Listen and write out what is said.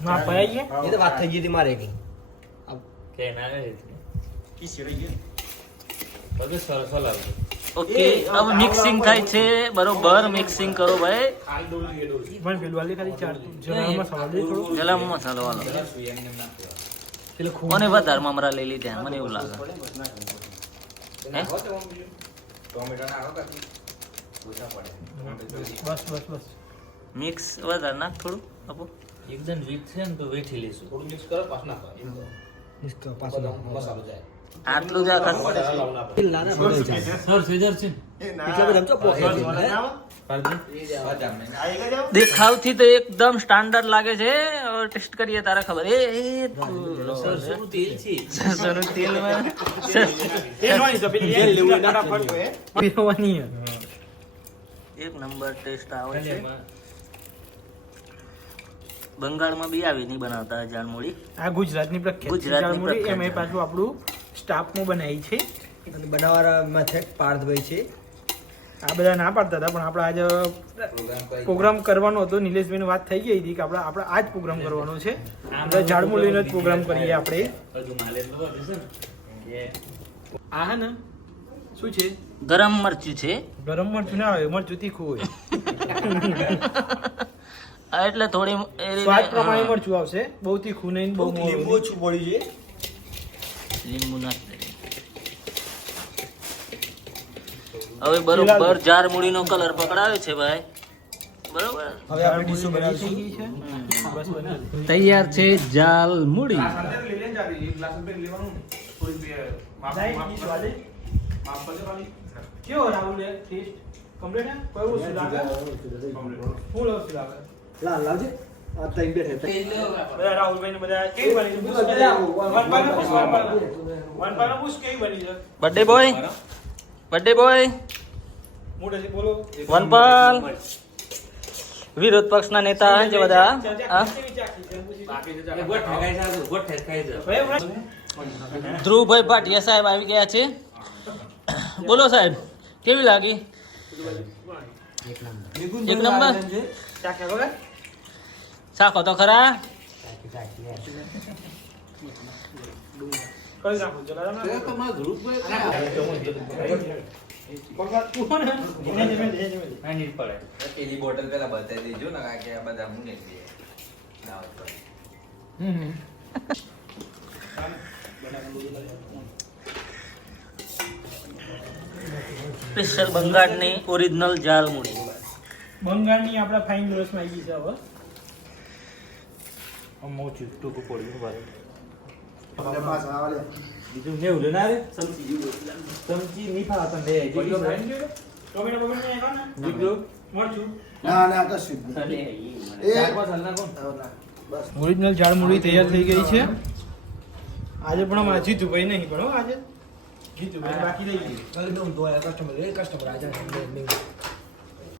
ના પડાઈ ગઈ એ તો વાત થઈ ગઈ હતી મારે કઈ કે ના રે કી સિરાઈ ગઈ બધું સરસ લાગે ઓકે હવે મિક્સિંગ થાય છે બરોબર મિક્સિંગ કરો ભાઈ પણ પેલું વાલી ખાલી ચાર જરા મસાલા દે થોડો ગરમ મસાલો વાળો એટલે ખૂબ મને વધારે મમરા લઈ લીધા મને એવું લાગે હે બસ બસ બસ મિક્સ વધારે નાખ થોડું આપો એકદમ વીક છે ને તો વેઠી લેશું થોડું મિક્સ કરો પાછું નાખો इसका पास મસાલો જાય આટલું જ આખા સર સેજર છે દેખાવથી તો એકદમ સ્ટાન્ડર્ડ લાગે છે હવે ટેસ્ટ કરીએ તારે ખબર એ સરસોનું તેલ છે સરસોનું તેલ માં ये नहीं तो बिल्ली ये लेवल डाटा फट है पीवानी है એક નંબર ટેસ્ટ આવે છે બંગાળમાં બી આવી નહીં બનાવતા જાણમોળી આ ગુજરાતની પ્રખ્યાત ગુજરાતની જાણમોળી પ્રખ્યાત એમ પાછું આપણું સ્ટાફમાં બનાવી છે અને બનાવવાના છે પાર્થભાઈ છે આ બધા ના પાડતા હતા પણ આપણે આજે પ્રોગ્રામ કરવાનો હતો નિલેશભાઈની વાત થઈ ગઈ હતી કે આપણે આ જ પ્રોગ્રામ કરવાનો છે આપણે ઝાડમૂળીનો જ પ્રોગ્રામ કરીએ આપણે હજુ માલે તો છે ને આ હે ને શું છે ગરમ મરચું છે ગરમ મરચું ના આવે મરચું તીખું હોય એટલે થોડી એ રીતે, સ્વાદ પ્રમાણે હા, મરચું આવશે બહુ તીખું નહીં બહુ લીંબુ મોળું ઓછું પડ્યું છે લીંબુ નાખી દે. હવે બરોબર જારમુળીનો કલર પકડાવે છે ભાઈ બરોબર હવે આપણે ડીશો બનાવીશું થઈ ગઈ છે બસ બની તૈયાર છે જાલમુળી કેવો રાહુલ ટેસ્ટ કમ્પ્લીટ હે કોઈ વસ્તુ લાગે ફૂલ વસ્તુ લાગે લાવજે આ તઈ બેઠે બધા રાહુલભાઈ ને બધા કેવી બની છે વન પાનો પૂછ કેવી બની છે બર્થડે બોય મોઢેથી બોલો વનપાલ વિરોધ પક્ષના નેતા છે બધા હા? ધ્રુવભાઈ ભાટિયા સાહેબ આવી ગયા છે બોલો સાહેબ કેવી લાગી એક નંબર ચાખ્યા વગર ચાખો તો ખરા કઈ નાખો જલારામ પેલી બોટલ પેલા બતાવી દેજો ને કારણ કે આ બધા હું નહીં પીએ. દાવત પર. સ્પેશિયલ બંગાળની ઓરિજિનલ જાલમુળી બંગાળની આપણા ફાઇન દિવસમાં આવી ગઈ છે હવે મોચું ટૂંકું પડ્યું બરાબર બીજું કેવું લે ના રે ચમચી નહીં ફાવતા બે ટોમેટો ટોમેટો ને એનો ને મરચું ના ના કશું જ ઓરિજિનલ ઝાડમૂળી તૈયાર થઈ ગઈ છે આજે પણ અમારા જીતુભાઈ નહીં પણ હો આજે જીતુભાઈ બાકી રહી ગઈ કસ્ટમર આજે